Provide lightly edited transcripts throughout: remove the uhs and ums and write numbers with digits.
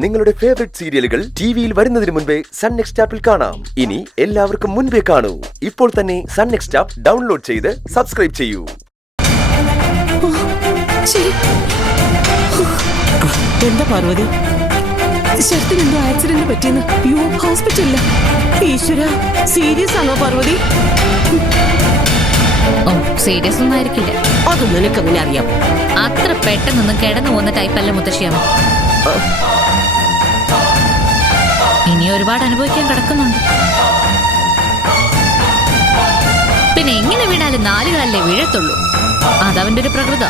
നിങ്ങളുടെ ഫേവറേറ്റ് സീരിയലുകൾ ടിവിയിൽ വരുന്നതിന് മുൻപേ സൺ നെക്സ്റ്റ് ആപ്പിൽ കാണാം. ഇനി എല്ലാവർക്കും മുൻപേ കാണൂ. ഇപ്പോൾ തന്നെ സൺ നെക്സ്റ്റ് ആപ്പ് ഡൗൺലോഡ് ചെയ്ത് സബ്സ്ക്രൈബ് ചെയ്യൂ. എന്താ പാർവതി, ശരത്തിനെന്തോ ആക്സിഡന്റ് പറ്റിയെന്ന്? യോ, ഹോസ്പിറ്റലില്ല. ഈശ്വര, സീരിയസ് ആണോ പാർവതി? ഓ, സീരിയസ് ഒന്നും ആയിരിക്കില്ല. അത് നിനക്ക് എങ്ങനെ അറിയാം? അത്ര പെട്ടെന്നൊന്നും കിടന്നു പോകുന്ന ടൈപ്പല്ല മുത്തശ്ശിയാമ. ഇനി ഒരുപാട് അനുഭവിക്കാൻ കിടക്കുന്നുണ്ട്. പിന്നെ എങ്ങനെ വീണാലും 4 കാലിലേ വീഴത്തുള്ളൂ. അതവന്റെ ഒരു പ്രകൃത.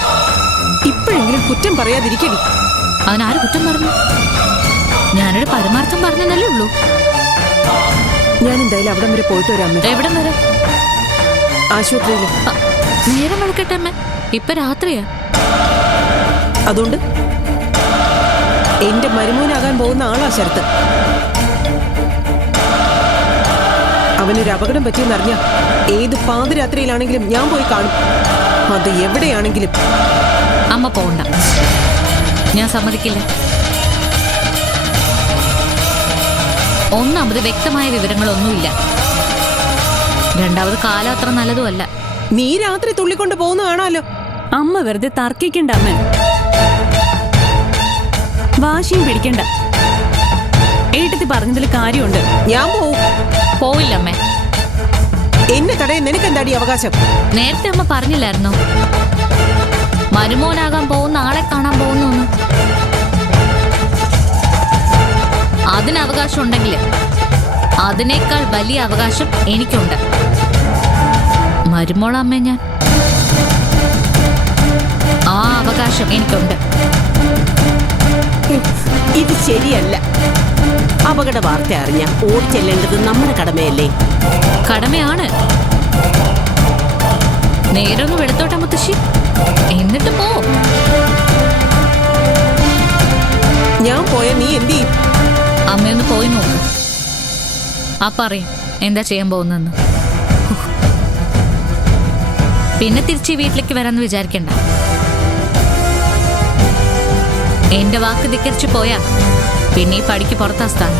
ഇപ്പോഴെങ്കിലും കുറ്റം പറയാതിരിക്കടി. അവനാര് കുറ്റം പറഞ്ഞു? ഞാനൊരു പരമാർത്ഥം പറഞ്ഞതല്ലേ ഉള്ളൂ. ഞാൻ എന്തായാലും അവിടം വരെ പോയിട്ട് വരാം. എവിടം വരെ? ആശുപത്രിയില്. നേരം വെളുക്കട്ടെ അമ്മ, ഇപ്പൊ രാത്രിയാ. അതുകൊണ്ട് എന്റെ മരുമോനാകാൻ പോകുന്ന ആളാ ശരത്ത്. അവനൊരു അപകടം പറ്റിയെന്നറിഞ്ഞ ഏത് പാതിരാത്രിയിലാണെങ്കിലും ഞാൻ പോയി കാണും. അത് എവിടെയാണെങ്കിലും. അമ്മ പോണ്ട, ഞാൻ സമ്മതിക്കില്ല. ഒന്നാമത് വ്യക്തമായ വിവരങ്ങളൊന്നുമില്ല. രണ്ടാമത് കാലം അത്ര നല്ലതുമല്ല. നീ രാത്രി തുള്ളിക്കൊണ്ട് പോകുന്ന കാണാലോ. അമ്മ വെറുതെ തർക്കിക്കണ്ട അമ്മ, വാശിയും പിടിക്കണ്ട. ഏട്ടത്തി പറഞ്ഞതിൽ കാര്യമുണ്ട്. ഞാൻ പോവും. പോവില്ല അമ്മേ. എന്നെ തടയാൻ നിനക്ക് എന്താടി അവകാശം? നേരത്തെ അമ്മ പറഞ്ഞില്ലായിരുന്നോ മരുമോനാകാൻ പോകുന്ന ആളെ കാണാൻ പോകുന്നു? അതിന് അവകാശം ഉണ്ടെങ്കിൽ അതിനേക്കാൾ വലിയ അവകാശം എനിക്കുണ്ട്. മരുമോളമ്മേ, ഞാൻ ആ അവകാശം എനിക്കുണ്ട്. ഇത് ശരിയല്ല. അപകട വാർത്ത അറിഞ്ഞ ഓടിച്ചെല്ലേണ്ടത് നമ്മുടെ കടമയല്ലേ? കടമയാണ്. നേരൊന്ന് വെളുത്തോട്ടെ മുത്തശ്ശി, എന്നിട്ട് പോ. ഞാൻ പോയ നീ എന്ത് ചെയ്യും? അമ്മയൊന്ന് പോയി നോക്ക്. ആ പറയും എന്താ ചെയ്യാൻ പോകുന്നെന്ന്. പിന്നെ തിരിച്ച് വീട്ടിലേക്ക് വരാന്ന് വിചാരിക്കണ്ട. എന്റെ വാക്ക് ധിക്കരിച്ചു പോയാ പിന്നെ ഈ പടിക്ക് പുറത്താ സ്ഥാനം.